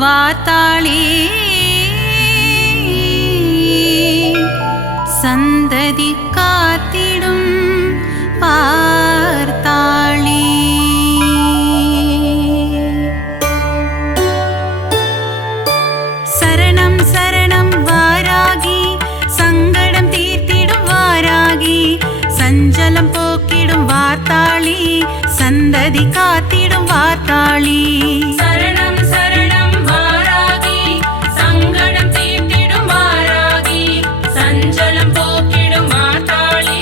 வார்த்தாளி சந்ததி காத்திடும் பார்த்தாளி. சரணம் சரணம் வாராகி சங்கடம் தீர்த்திடும் வாராகி சஞ்சலம் போக்கிடும் வார்த்தாளி சந்ததி காத்திடும் வார்த்தாளி. சரணம் சரணம் வாராகி சங்கடம் தீர்த்திடும் வாராகி சஞ்சலம் போக்கிடும் வார்த்தாளி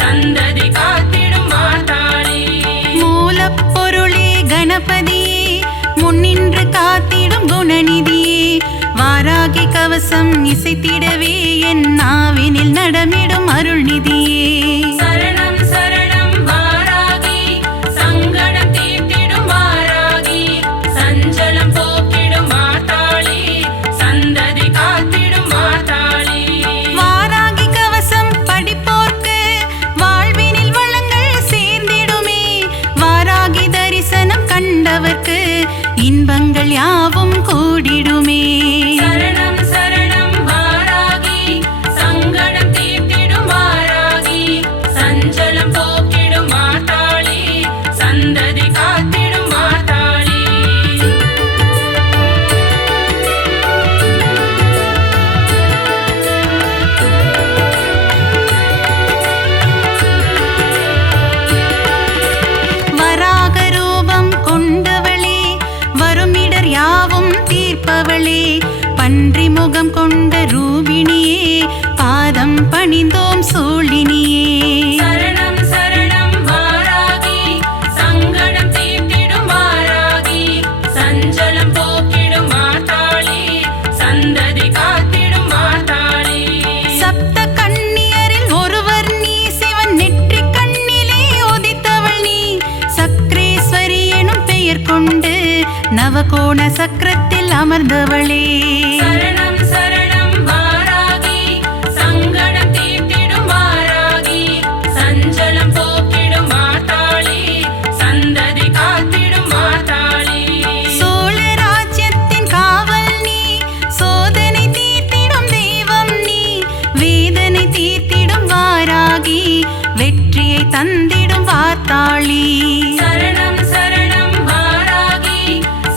சந்ததி காத்திடும் வார்த்தாளி. மூலப்பொருளே கணபதியே முன்னின்று காத்திடும் குணநிதியே வாராகி கவசம் இசைத்திடவே என் நாவினில் நடமிடும் அருள்நிதியே. சரணம் சரணம் வாராகி சங்கடம் தீர்த்திடும் வாராகி சஞ்சலம் போக்கிடும் வார்த்தாளி சந்ததி காத்திடும் வார்த்தாளி. வாராகி கவசம் படிப்போர்க்கு வாழ்வினில் வளங்கள் சேர்ந்திடுமே வாராகி தரிசனம் கண்டவர்க்கு இன்பங்கள் யாவும் கூடிடுமே. சரணம் சரணம் வாராகி சங்கடம் தீர்த்திடும் வாராகி சஞ்சலம் போக்கிடும் வார்த்தாளி சந்ததி காத்திடும் வார்த்தாளி. வராக ரூபம் கொண்டவளே வருமிடர் யாவும் தீர்ப்பவளே பன்றி முகம் கொண்ட ரூபிணியே பாதம் பணிந்தோம் சூழினியே. சரணம் சரணம் வாராகி சங்கடம் தீர்த்திடும் வாராகி சஞ்சலம் போக்கிடும் வார்த்தாளி சந்ததி காத்திடும் வார்த்தாளி. சப்த கன்னியரில் ஒருவர் நீ சிவன் நெற்றி கண்ணிலே உதித்தவள் நீ சக்ரேஸ்வரி எனும் பெயர் கொண்டு நவகோண சக்கரத்தில் அமர்ந்தவளே. சரணம் சரணம் வாராகி சங்கடம் தீர்த்திடும் வாராகி சஞ்சலம் போக்கிடும் வார்த்தாளி சந்ததி காத்திடும் வார்த்தாளி. சோழ ராஜ்யத்தின் காவல் நீ சோதனை தீர்த்திடும் தெய்வம் நீ வேதனை தீர்த்திடும் வாராகி வெற்றியை தந்திடும் வார்த்தாளி. சரணம் சரணம் வாராகி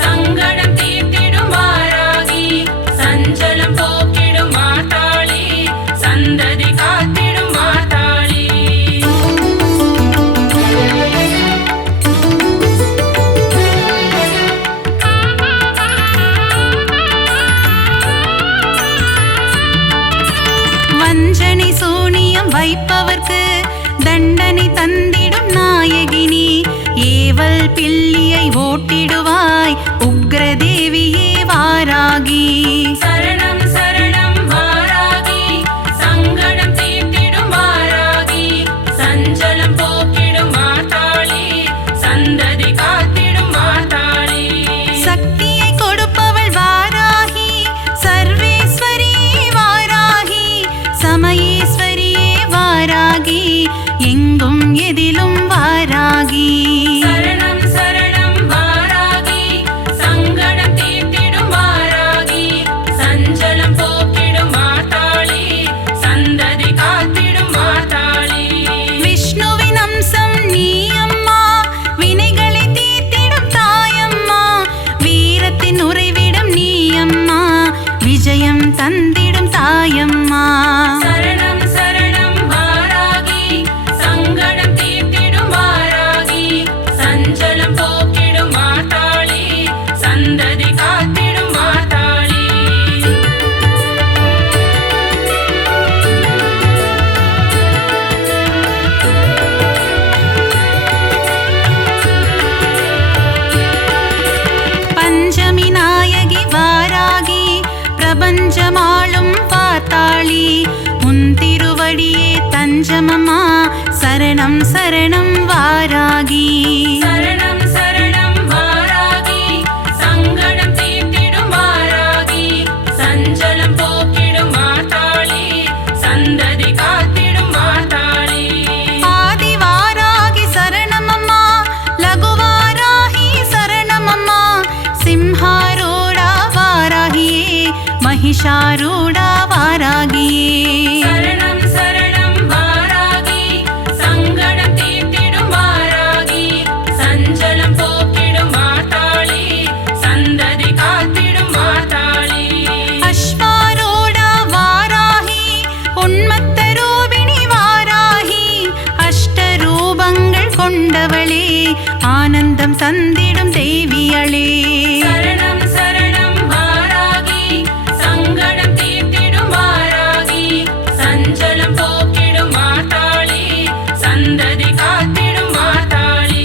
சங்கடம் தீர்த்திடும் வாராகி சஞ்சலம் போக்கிடும் வார்த்தாளி சந்ததி காத்திடும் வார்த்தாளி. வஞ்சனை சூனியம் வைப்பவர்க்கு தண்டனை தந்திடும் நாயகினி ஏவல் பில்லியை ஓட்டிடுவாய் உக்ரதேவியே வாராகி. சரணம் சரணம் வாராகி சங்கடம் தீர்த்திடும் வாராகி சஞ்சலம் போக்கிடும் வார்த்தாளி சந்ததி காத்திடும் வார்த்தாளி. சக்தியை கொடுப்பவள் வாராகி சர்வேஸ்வரியே வாராகி சமயேஸ்வரியே வாராகி எங்கும் எதிலும் வாராகி. சரணம் சரணம் வாராகி சங்கடம் தீர்த்திடும் வாராகி சஞ்சலம் போக்கிடும் வார்த்தாளி சந்ததி காத்திடும் வார்த்தாளி. விஷ்ணுவின் அம்சம் நீ அம்மா வினைகளை தீர்த்திடும் தாயம்மா வீரத்தின் உறைவிடம் நீ அம்மா விஜயம் தந்திடும் தாயம்மா. சரணம் சரணம் வாராகி சங்கடம் தீர்த்திடும் வாராகி சஞ்சலம் போக்கிடும் வார்த்தாளி சந்ததி காத்திடும் வார்த்தாளி. பஞ்சமி நாயகி வாராகி பிரபஞ்சமாளும் பார்த்தாளி உன் திருவடியே தஞ்சமம்மா சரணம் சரணம் வாராகி. சரணம் சரணம் வாராகி சங்கடம் தீர்த்திடும் வாராகி சஞ்சலம் போக்கிடும் வார்த்தாளி சந்ததி காத்திடும் வார்த்தாளி. ஆதி வாராகி சரணமம்மா லகு வாராகி சரணமம்மா சிம்ஹாரூடா महिषारूढा वारागिये சரணம் சரணம் வாராகி சங்கடம் தீர்த்திடும் வாராகி சஞ்சலம் போக்கிடும் மாதாளி சந்ததி காத்திடும் மாதாளி अश्वारूढा वाराहि उन्मत्तरूपिणि वाराहि अष्टरूपங்கள் கொண்டவளே ஆனந்தம் தந்திடும் தேவியளே சரணம் சரணம் வாராகி சங்கடம் தீர்த்திடும் வாராகி சஞ்சலம் போக்கிடும் மாதாளி சந்ததி காத்திடும் மாதாளி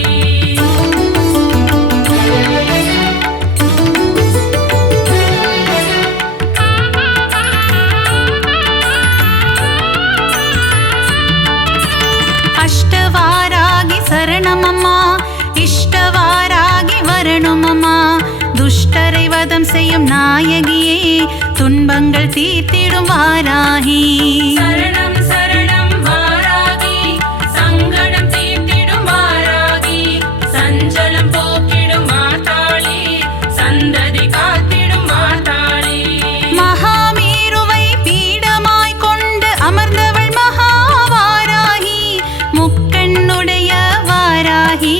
अष्टवारागि சரணமம்மா இஷ்டவாராகி வரணுமம்மா துஷ்டரை வதம் செய்யும் நாயகியே துன்பங்கள் தீர்த்திடும் வாராகி சரணம் சரணம் வாராகி சங்கடம் தீர்த்திடும் வாராகி சஞ்சலம் போக்கிடும் மாதாளி சந்ததி காத்திடும் மாதாளி மகாமேருவை பீடமாய் கொண்டு அமர்ந்தவள் மகாவாராகி முக்கண்ணுடைய வாராகி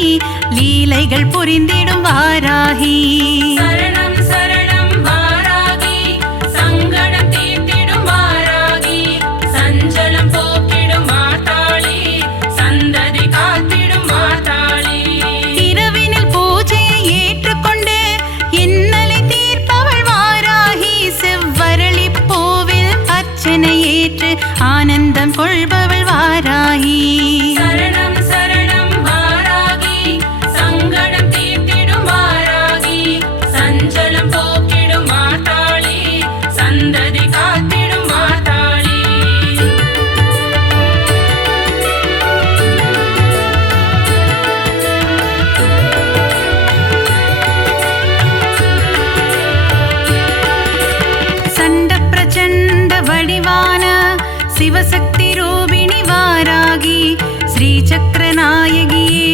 லீலைகள் புரிந்திடும் வாராகி சரணம் சரணம் வாராகி சங்கடம் தீர்த்திடும் வாராகி சஞ்சலம் போக்கிடும் மாதாளி சந்ததி காத்திடும் மாதாளி இரவினில் பூஜையை ஏற்றுக்கொண்டு இன்னலை தீர்ப்பவள் வாராகி செவ்வரளி பூவில் அர்ச்சனை ஏற்று ஆனந்தம் கொள்பவள் வாராகி சரணம் சரணம் வாராகி சங்கடம் தீர்த்திடும் வாராகி சஞ்சலம் போக்கிடும் மாதாளி சந்ததி காத்திடும் மாதாளி சண்ட பிரச்சண்ட வடிவான சிவசக்தி ரூபிணி வாராகி ஸ்ரீசக்கர நாயகியே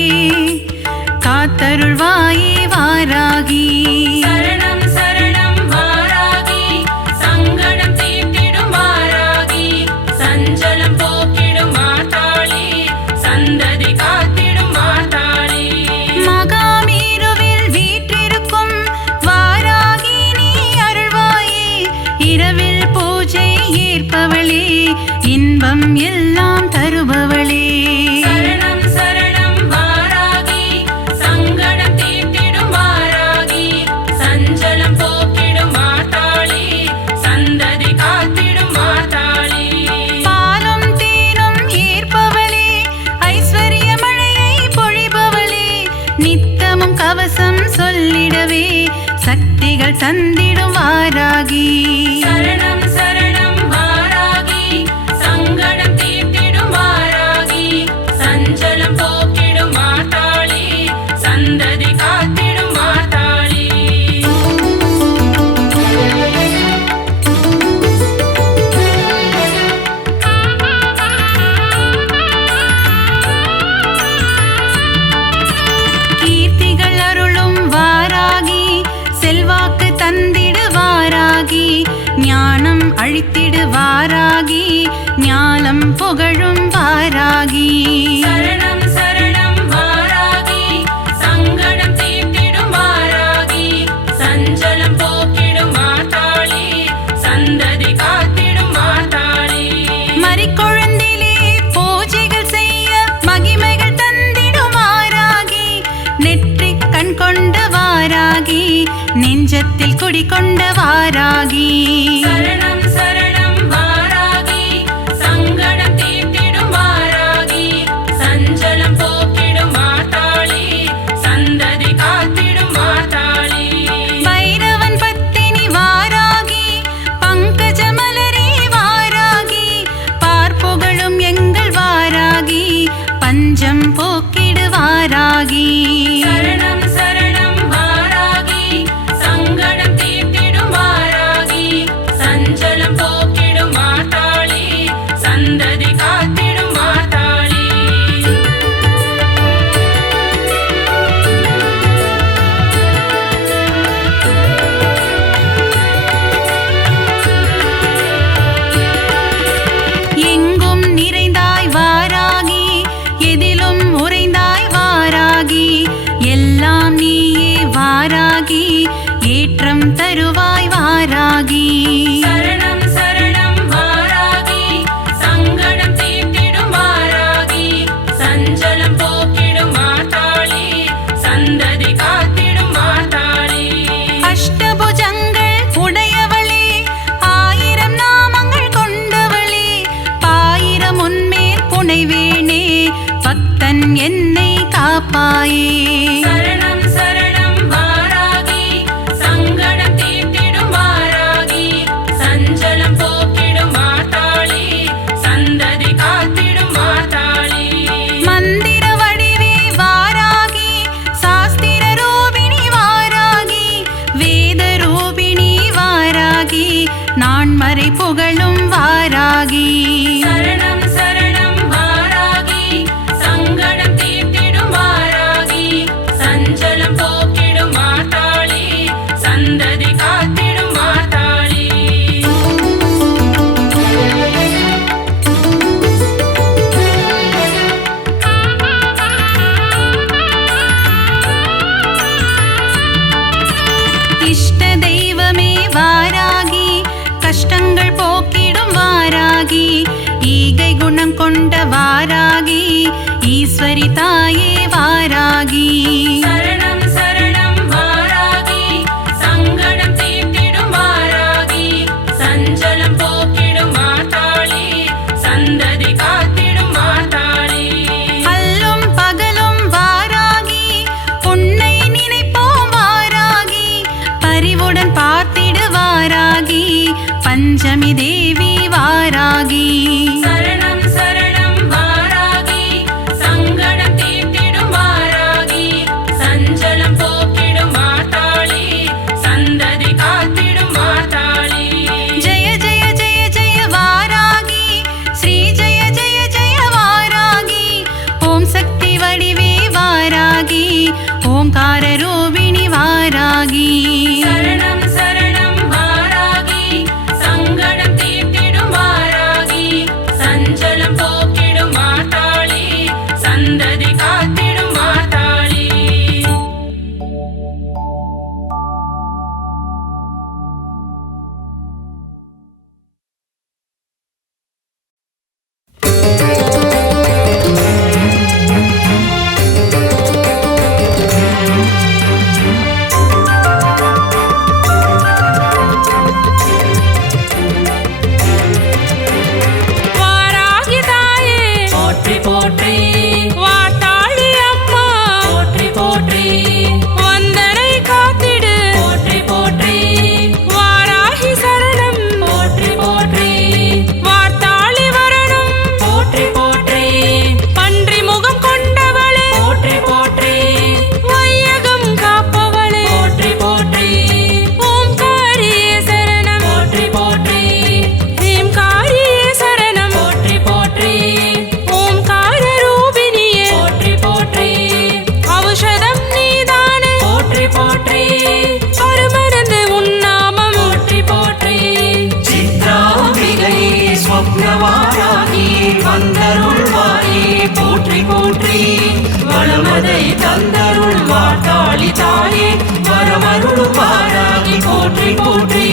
காத்தருள்வாயே வாராகி சரணம் சரணம் வாராகி சங்கடம் தீர்த்திடும் வாராகி சஞ்சலம் போக்கிடும் மாதாளி சந்ததி காத்திடும் மாதாளி மகாமேருவில் வீற்றிருக்கும் வாராகி நீ அருள்வாயே இரவில் பூஜை ஏற்பவளே இன்பம் எல்லாம் தருபவளே சரணம் சரணம் வாராகி சங்கடம் தீர்த்திடும் வாராகி சஞ்சலம் போக்கிடும் மாதாளி சந்ததி காத்திடும் மாதாளி பாலும் தேனும் ஏற்பவளே ஐஸ்வர்ய மழையை பொழிபவளே நித்தமும் கவசம் சொல்லிடவே சக்திகள் தந்திடும் வாராகி சரணம் சரணம் வாராகி சங்கடம் தீர்த்திடும் வாராகி சஞ்சலம் போக்கிடும் மாதாளி சந்ததி காத்திடும் மாதாளி கீர்த்திகள் அருளும் வாராகி செல்வாக்கு தந்திடு வாராகி ஞானம் அழித்திடு வாராகி ஞானம் புகழும் வாராகி சரணம் சரணம் வாராகி சங்கடம் தீர்த்திடும் வாராகி சஞ்சலம் போக்கிடும் மாதாளி சந்ததி காத்திடும் மாதாளி மறிக்கொழுந்திலே பூஜைகள் செய்ய மகிமைகள் தந்திடும் வாராகி நெற்றிக் கண் கொண்ட வாராகி நெஞ்சத்தில் குடிகொண்ட வாராகி சரணம் சரணம் வாராகி சங்கடம் தீர்த்திடும் வாராகி சஞ்சலம் போக்கிடும் மாதாளி சந்ததி காத்திடும் மாதாளி பைரவன் பத்தினி வாராகி பங்கஜ மலரே வாராகி பார்ப்புகழும் எங்கள் வாராகி பஞ்சம் போக்கிடு வாராகி சரணம் சரணம் வாராகி சங்கடம் தீர்த்திடும் வாராகி நான்மறை புகழும் வாராகி. சரணம் சரணம் வாராகி, சங்கடம் தீர்த்திடும் வாராகி, சஞ்சலம் போக்கிடும் மாதாளி, சந்ததி காத்திடும் மாதாளி. இஷ்ட தெய்வமே வாராகி, கஷ்டங்கள் போக்கிடும் வாராகி, ஈகை குணம் கொண்ட வாராகி, ஈஸ்வரி தாயே வாராகி. சரணம் சரணம் வாராகி, சங்கடம் தீர்த்திடும் வாராகி, சஞ்சலம் போக்கிடும் மாதாளி, சந்ததி காத்திடும் மாதாளி. அல்லும் பகலும் வாராகி, உன்னை நினைப்போம் வாராகி, பரிவுடன் பார்த்திடு வாராகி, பஞ்சமி தேவி வாராகி. சரணம் சரணம் வாராகி, சங்கடம் தீர்த்திடும் வாராகி, சஞ்சலம் போக்கிடும் மாதாளி, சந்ததி காத்திடும் மாதாளி. ஜெய ஜெய ஜெய ஜெய வாராகி, ஸ்ரீ ஜெய ஜெய ஜெய வாராகி, ஓம் சக்தி வடிவே வாராகி, ஓம்கார ரூபிணி வாராகி. சரணம் சரணம் வாராகி, சங்கடம் தீர்த்திடும் வாராகி, சஞ்சலம் போக்கிடும் மாதாளி, சந்ததி காத்திடும் மாதாளி. வாராகி தாயே போற்றி போற்றி, வார்த்தாளி அம்மா போற்றி போற்றி, வந்தனை காத்திடு போற்றி போற்றி, வாராகி சரணம் போற்றி போற்றி, வார்த்தாளி வரணும் போற்றி போற்றி, பன்றி முகம் கொண்டவளே போற்றி போற்றி, வையகம் காப்பவளே போற்றி போற்றி, ஓம்காரியே சரணம் போற்றி போற்றி, ஹீம்காரியே சரணம் போற்றி போற்றி, ஓம்கார ரூபிணியே போற்றி போற்றி, ஔஷதம் நீதானே போற்றி போற்றி, அருமருந்து உன்னாமம் போற்றி போற்றி. சித்ராம்பிகையே ஸ்வப்னவாராகி வந்தருள்வாயே போற்றி போற்றி, வளமதை தந்தருள் வாட்டாளி தாயே வரமருளும் வாராகி போற்றி போற்றி.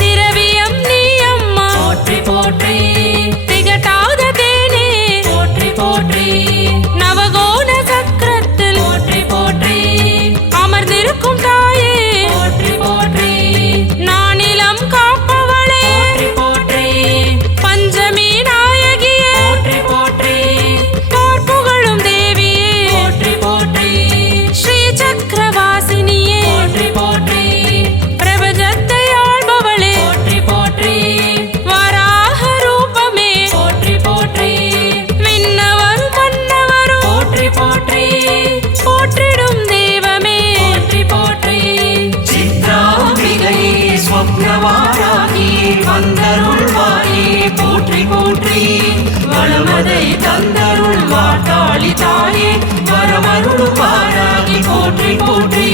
திரவியம் நீ அம்மா போற்றி போற்றி, திகட்டாத தேனே போற்றி போற்றி, நவகோண சக்கரத்தில் போற்றி போற்றி, அமர்ந்திருக்கும் தாயே போற்றி போற்றி, நானிலம் காப்பவளே போற்றி போற்றி, பஞ்சமி நாயகியே போற்றி போற்றி, போர்ப்புகழும் தேவியே போற்றி போற்றி, ஸ்ரீ சக்கரவாசினியே போற்றி போற்றி, பிரபஞ்சத்தை ஆள்பவளே போற்றி போற்றி, வராக ரூபமே போற்றி போற்றி, விண்ணவரும் மன்னவரும் போற்றி போற்றி, போற்றிடும் தெய்வமே போற்றி போற்றி. சித்ராம்பிகையே ஸ்வப்னவாராகி வந்தருள்வாயே போற்றி போற்றி, வளமதை தந்தருள் வாட்டாளி தாயே வரமருளும் வாராகி போற்றி போற்றி.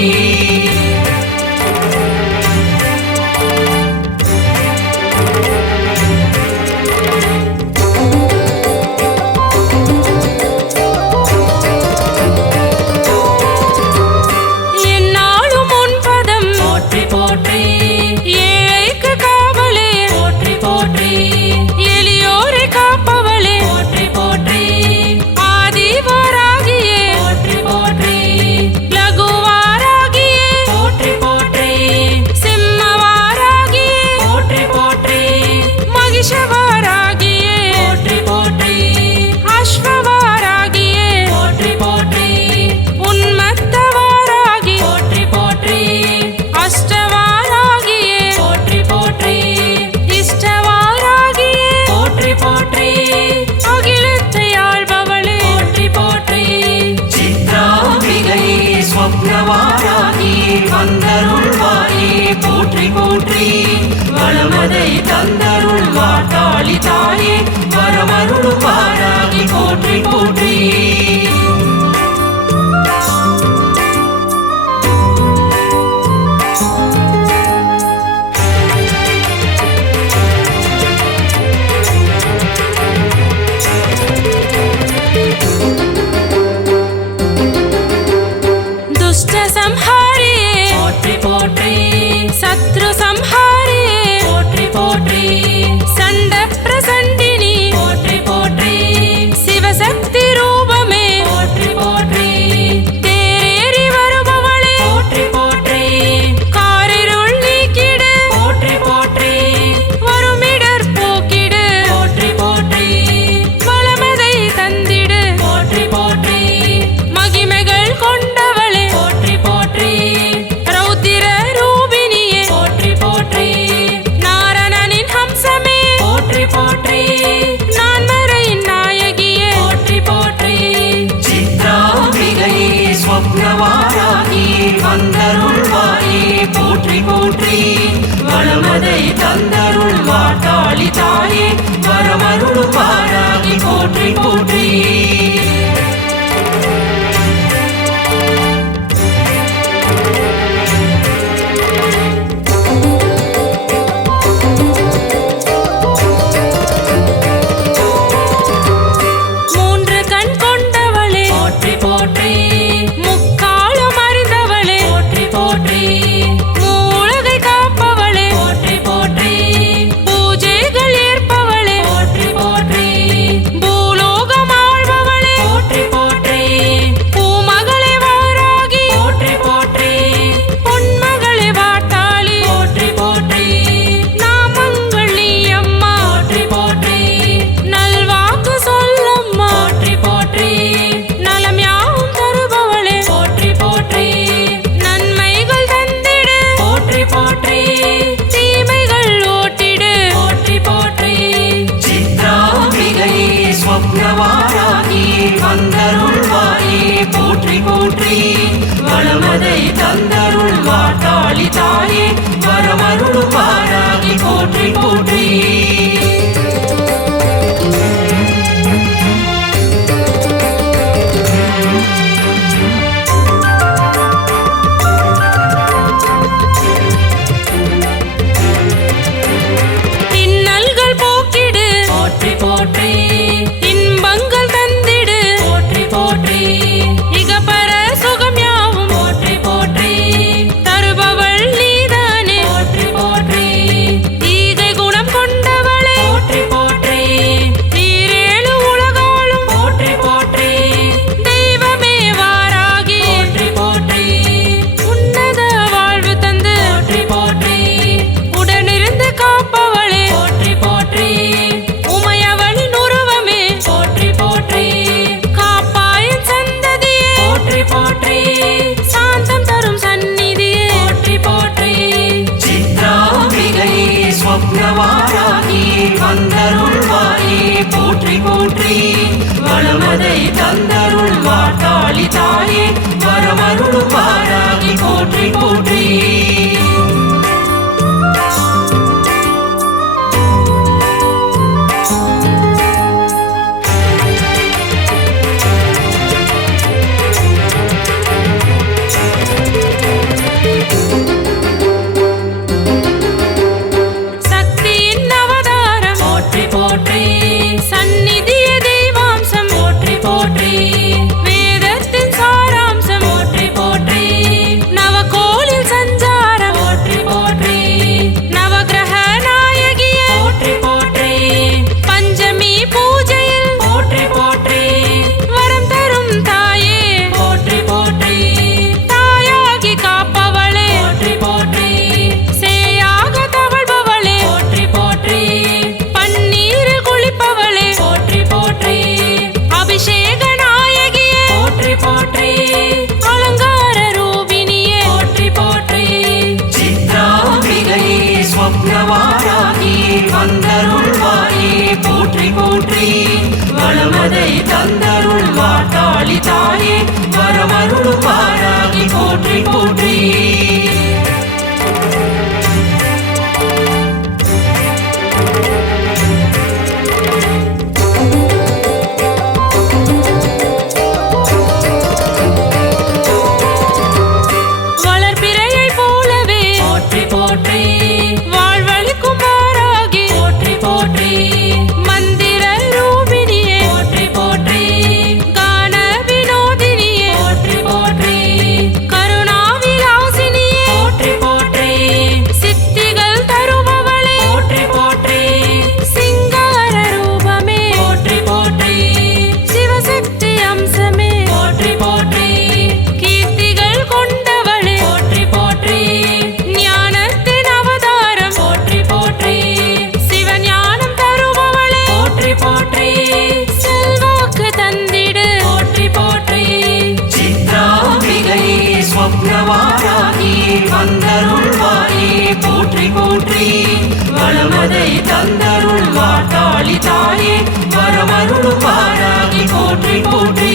என்னாலும் உன் பதம் போற்றி போற்றி, ஏழைக்கு காவலே போற்றி போற்றி, எளியோரை காப்பவளே போற்றி போற்றி, ஆதி வாராகியே போற்றி போற்றி, லகு வாராகியே போற்றி போற்றி, சிம்ம வாராகியே போற்றி போற்றி, மகிஷ வாராகியே போற்றி போற்றி, அஸ்வ வாராகியே போற்றி போற்றி, உன்மத்த வாராகி போற்றி போற்றி, அஷ்டவார தந்தருள்வாயே போற்றி போற்றி வளமதை தந்தருள் வாட்டாளி தாயே வரமருளும் வாராகி போற்றி போற்றி शत्रु संहारिये पोट्रि पोट्रि संड प्रसंडिनी पोट्रि पोट्रि शिवशक्ति रूपमे पोट्रि पोट्रि तेरेरि वरुबवळे पोट्रि पोट्रि कारिरुळ नीकिड पोट्रि पोट्रि वरुमिडर पोकिड पोट्रि पोट्रि वलमदै तंदिड पोट्रि पोट्रि महिमेगळ कोंडवळे पोट्रि पोट्रि रौद्र போற்றி நான் மறையின் நாயகியே போற்றி போற்றி சித்ராம்பிகையே ஸ்வப்னவாராகி வந்தருள்வாயே போற்றி போற்றி வளமதை தந்தருள் வாட்டாளி தாயே வரமருளும் வாராகி போற்றி போற்றி வந்தருள்வாயே போற்றி போற்றி வளமதை தந்தருள் வாட்டாளி தாயே வரமருளும் வாராகி போற்றி போற்றி இன்னல்கள் போக்கிடு போற்றி போற்றி வந்தருள்வாயே போற்றி போற்றி வளமதை தந்தருள் வாட்டாளி தாயே வரமருளும் வாராகி போற்றி போற்றி வேதத்தின் சாராம்சம் போற்றி போற்றி நவகோலில் தந்தருள்வாயே போற்றி போற்றி வளமதை தந்தருள் வாட்டாளி தாயே வரமருளும் வாராகி போற்றி போற்றி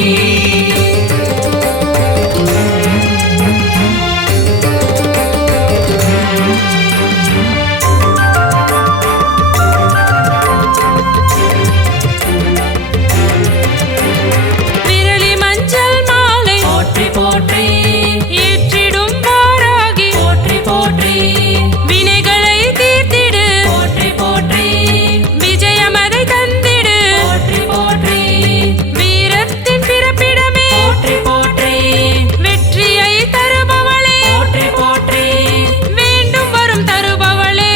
தருபவளே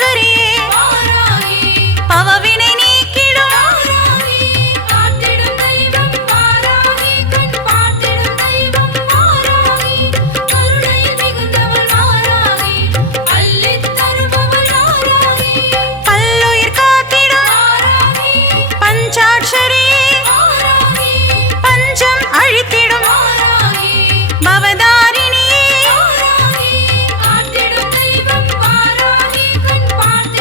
பரமேஸ்வரியே வாராகி பவவினை நீக்கிடும் வாராகி காத்திடும் தெய்வம் வாராகி கண் பார்த்திடும் தெய்வம் வாராகி கருணை மிகுந்தவள் வாராகி அள்ளித் தருபவள் வாராகி பல்லுயிர் காத்திடும் வாராகி பஞ்சாட்சரியே வாராகி பஞ்சம் அழித்திடும் வாராகி பவதாரிணியே வாராகி காத்திடும் தெய்வம் வாராகி கண் பார்த்திடும்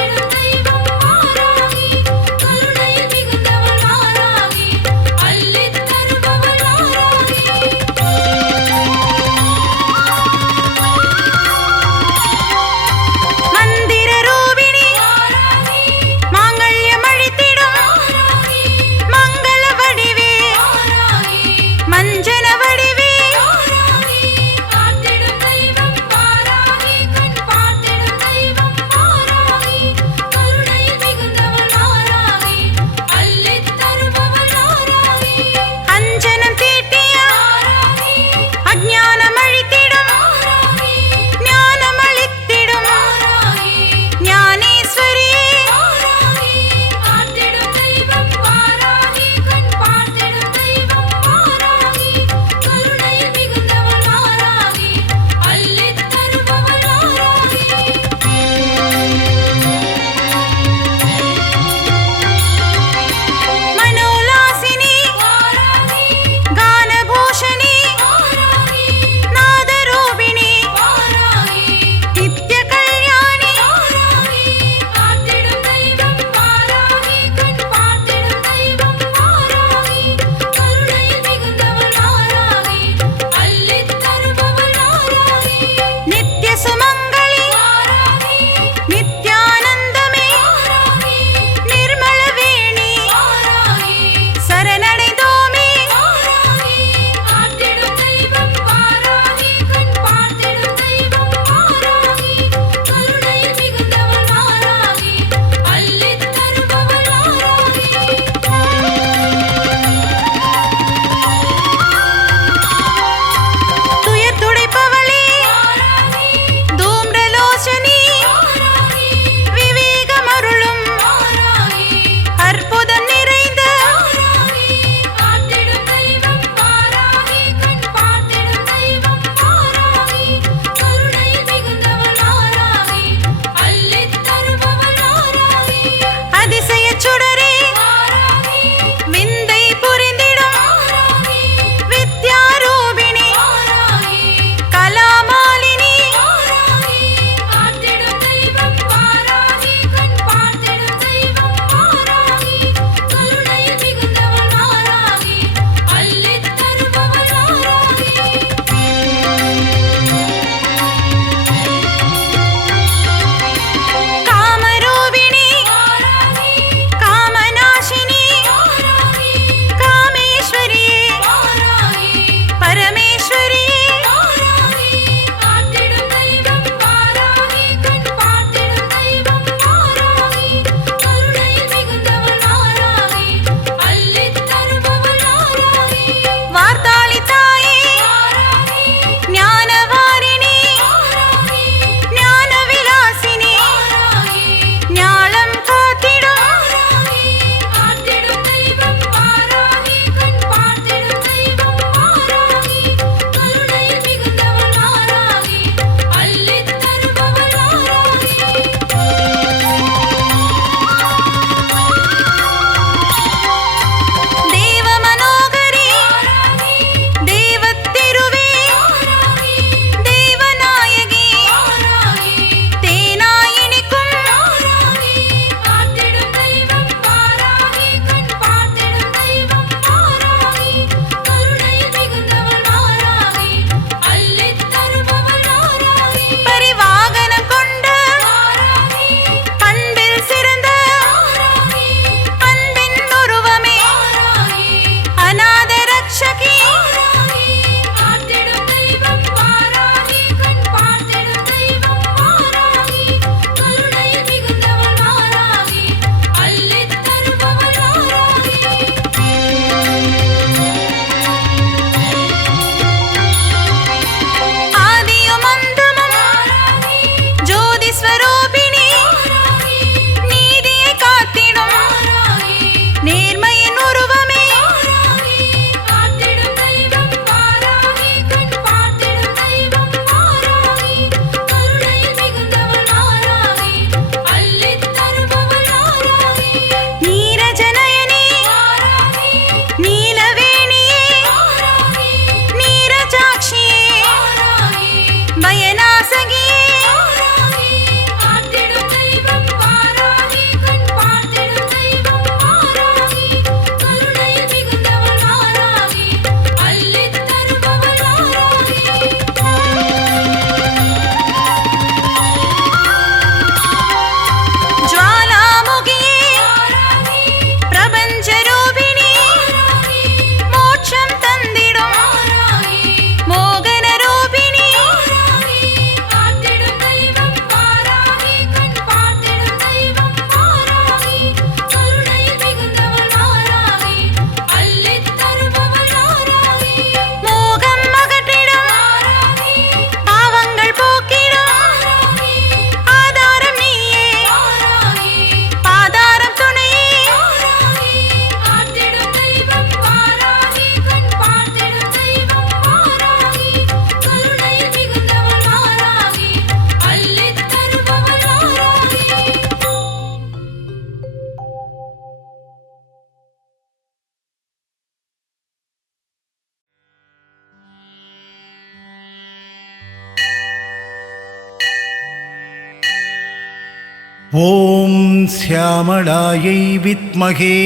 ஓம் சியாமளாயை வித்மகே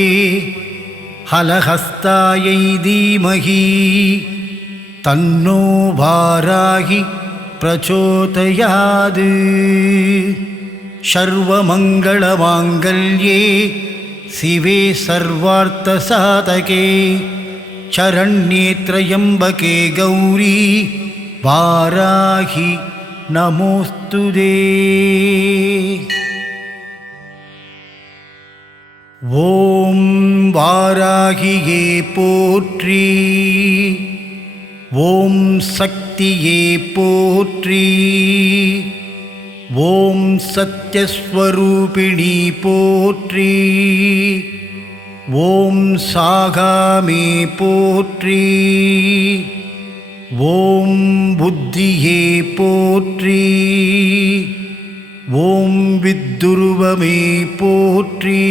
ஹலஹஸ்தாயை தீமகி தன்னோ வாராகி பிரச்சோதயாது. சர்வமங்களமாங்கல்யே சிவே சர்வார்த்தசாதகே சரண்யே த்ரயம்பகே கௌரி வாராகி நமோஸ்துதே. ஓம் வாராகியே போற்றி, ஓம் சக்தியே போற்றி, ஓம் சத்யஸ்வரூபிணி போற்றி, ஓம் சாகாமே போற்றி, ஓம் புத்தியே போற்றி, ஓம் வித்துருவமே போற்றி,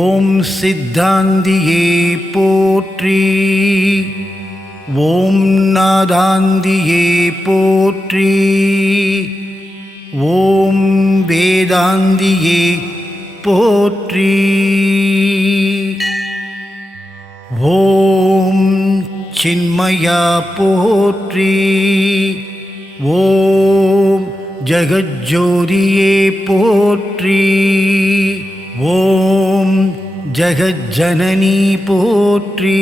ஓம் சித்தாந்தியே போற்றி, ஓம் நாதாந்தியே போற்றி, ஓம் வேதாந்தியே போற்றி, ஓம் சின்மயா போற்றி, ஓம் ஜகஜ்ஜோதியே போற்றி, ஓம் ஜகஜ்ஜனனி போற்றி,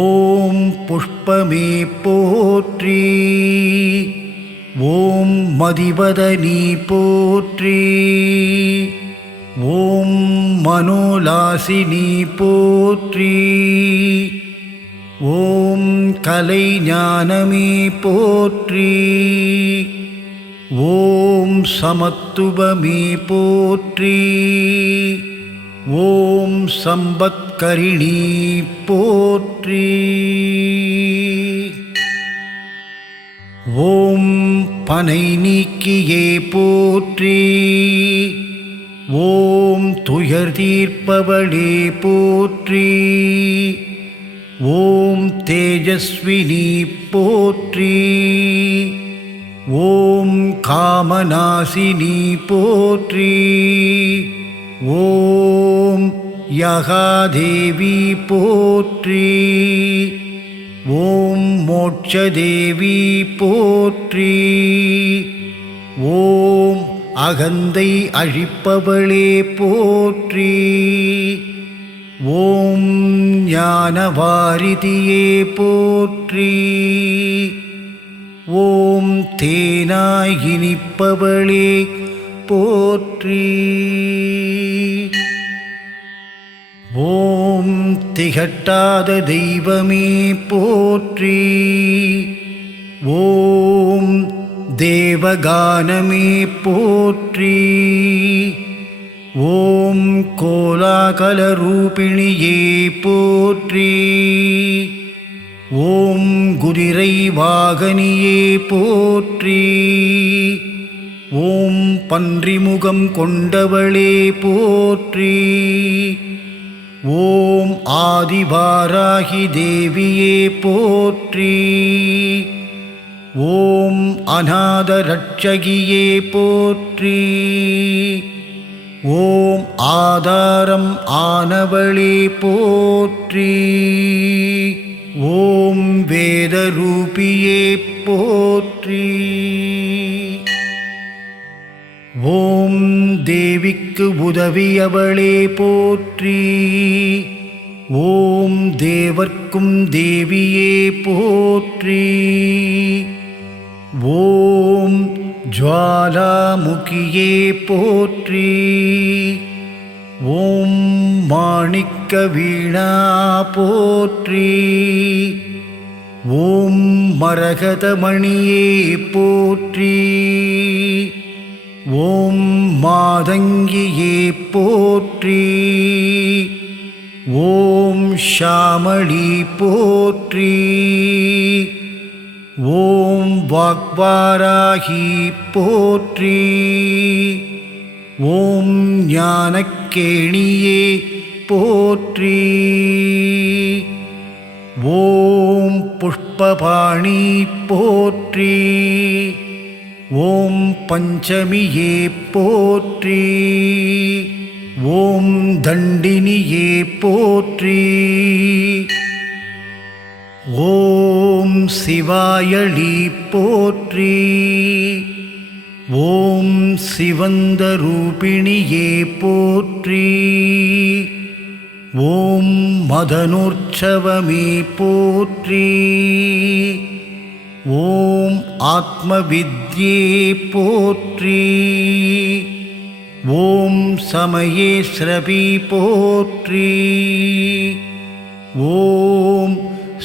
ஓம் புஷ்பமே போற்றி, ஓம் மதிவதனி போற்றி, ஓம் மனோலாசினி போற்றி, ஓம் கலைஞானமே போற்றி, ஓம் சமத்துவமே போற்றி, ஓம் சம்பத்கரிணி போற்றி, ஓம் பனை நீக்கியே போற்றி, ஓம் துயர் தீர்ப்பவளே போற்றி, ஓம் தேஜஸ்வினி போற்றி, ஓம் காமநாசினி போற்றி, ஓம் யகாதேவி போற்றி, ஓம் மோட்சதேவி போற்றி, ஓம் அகந்தை அழிப்பவளே போற்றி, ஓம் ஞானவாரிதியே போற்றி, ஓம் தேனாய் இனிப்பவளே போற்றி, ஓம் திகட்டாத தெய்வமே போற்றி, ஓம் தேவகானமே போற்றி, ஓம் கோலாகலரூபிணியே போற்றி, ஓம் குதிரை வாகனியே போற்றி, ஓம் பன்றிமுகம் கொண்டவளே போற்றி, ஓம் ஆதிவாராகி தேவியே போற்றி, ஓம் அநாத ரட்சகியே போற்றி, ஓம் ஆதாரம் ஆனவளே போற்றி, ஓம் வேதரூபியே போற்றி, ஓம் தேவிக்கு உதவியவளே போற்றி, ஓம் தேவர்க்கும் தேவியே போற்றி, ஓம் ஜ்வாலாமுகியே போற்றி, ஓம் மாணிக்க வீணா போற்றி, ஓம் மரகதமணியே போற்றி, ஓம் மாதங்கியே போற்றி, ஓம் ஷாமளி போற்றி, ஓம் வாக்வாராகி போற்றி, ஓம் ஞானக்கேணியே போற்றி, ஓம் புஷ்பபாணி போற்றி, ஓம் பஞ்சமியே போற்றி. ஓம் தண்டினியே போற்றி. ஓம் சிவாயளி போற்றி. ஓம் சிவந்த ரூபிணியே போற்றி. ஓம் மதனோற்சவமே போற்றி. ஓம் ஆத்மவித்யே போற்றி. ஓம் சமயேஸ்ரவி போற்றி. ஓம்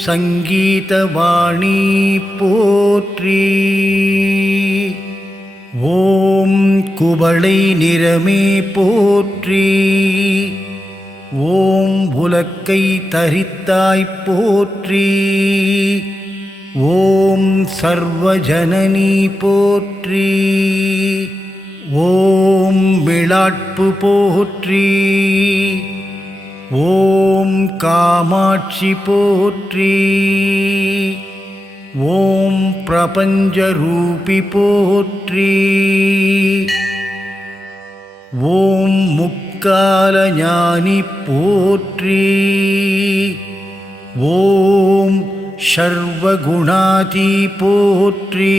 சங்கீதவாணி போற்றி. ஓம் குவளை நிறமே போற்றி. ஓம் உலக்கை தரித்தாய் போற்றி. ஓம் சர்வஜனனி போற்றி. ஓம் விளாட்பு போற்றி. ஓம் காமாட்சி போற்றி. ஓம் பிரபஞ்சரூபி போற்றி. ஓம் முக்காலஞானி போற்றி. ஓம் சர்வகுணாதி போற்றி.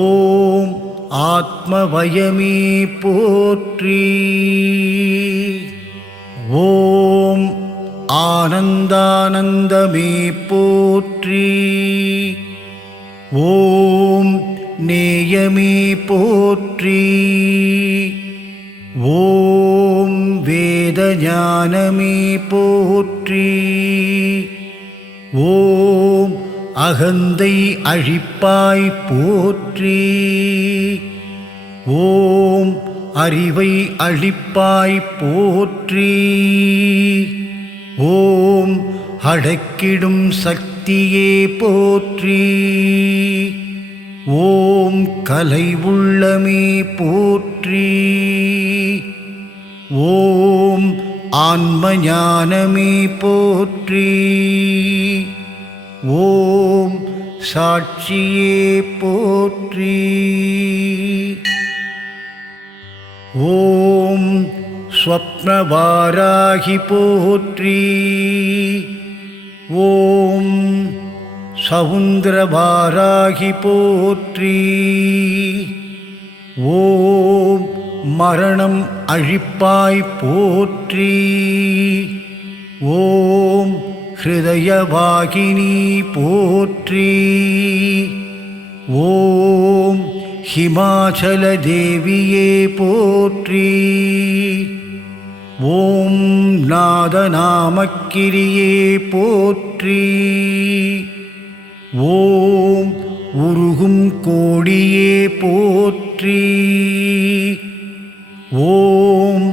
ஓம் ஆத்மவயமே போற்றி. ஓம் ஆனந்தானந்தமே போற்றி. ஓம் நேயமே போற்றி. ஓம் வேதஞானமே போற்றி. ஓம் அகந்தை அழிப்பாய் போற்றி. ஓம் அறிவை அழிப்பாய் போற்றி. ஓம் அடக்கிடும் சக்தியே போற்றி. ஓம் கலை உள்ளமே போற்றி. ஓம் ஆன்மஞானமே போற்றி. ஓம் சாட்சியே போற்றி. ஓம் ஸ்வப்னவாராகி போற்றி. ஓம் சவுந்திரவாராகி போற்றி. ஓம் மரணம் அழிப்பாய் போற்றி. ஓம் ஹிருதயவாகினி போற்றி. ஓம் ஹிமாச்சல தேவியே போற்றி. ஓம் நாதநாமக்கிரியே போற்றி. ஓம் உருகும் கோடியே போற்றி. ஓம்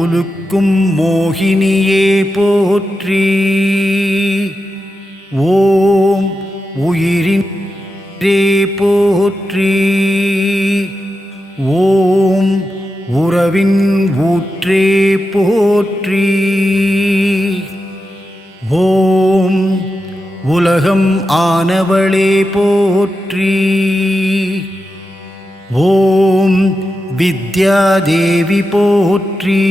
உலுக்கும் மோகினியே போற்றி. ஓம் உயிரின் போற்றி. ஓம் உறவின் ஊற்றே போற்றி. ஓம் உலகம் ஆனவளே போற்றி. ஓம் வித்யாதேவி போற்றி.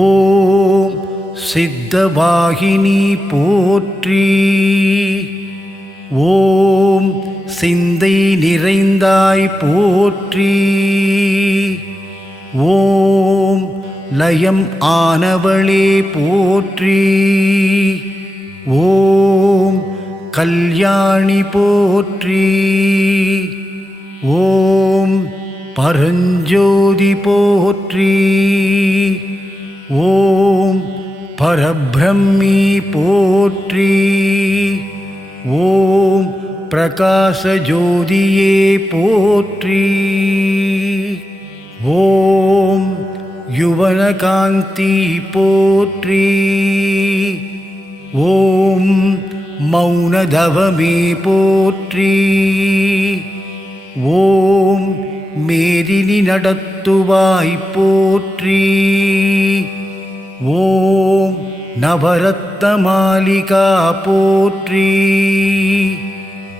ஓம் சித்தவாகினி போற்றி. ஓம் சிந்தை நிறைந்தாய் போற்றி. ஓம் லயம் ஆனவளே போற்றி. ஓம் கல்யாணி போற்றி. ஓம் பரஞ்சோதி போற்றி. ஓம் பரபிரம்மி போற்றி. ஓம் பிரகாசஜோதியே போற்றி. ஓம் யுவனகாந்தி போற்றி. ஓம் மௌனதவமே போற்றி. ஓம் மேதினி நடத்துவாய் போற்றி. ஓம் நவரத்ன மாலிகா போற்றி.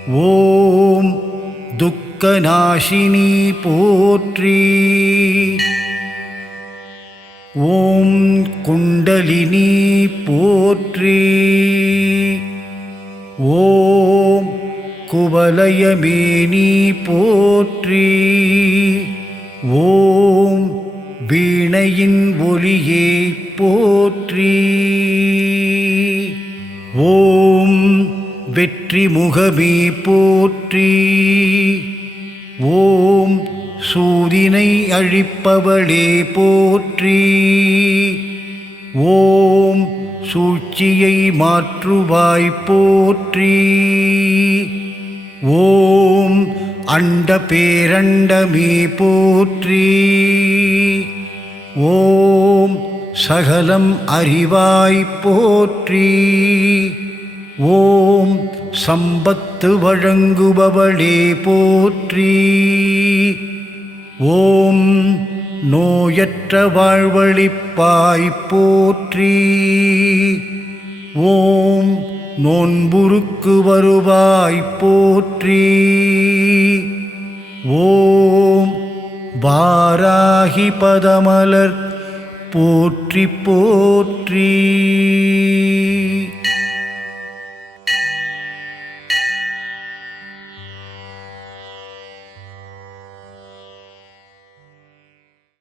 ஓம் துக்கநாசினி போற்றி. ஓம் குண்டலினி போற்றி. ஓம் குவலயமேனி போற்றி. ஓம் வீணையின் ஒலியே போற்றி. ஓம் வெற்றி முகமே போற்றி. ஓம் சூதினை அழிப்பவளே போற்றி. ஓம் சூழ்ச்சியை மாற்றுவாய் போற்றி. ஓம் அண்ட பேரண்டமே போற்றி. ஓம் சகலம் அறிவாய் போற்றி. ஓம் சம்பத்து வழங்குபவளே போற்றி. ஓம் நோயற்ற வாழ்வழிப்பாய் போற்றி. ஓம் நோன்புருக்கு வருவாய் போற்றி. ஓம் வாராகி பதமலர் போற்றி போற்றி.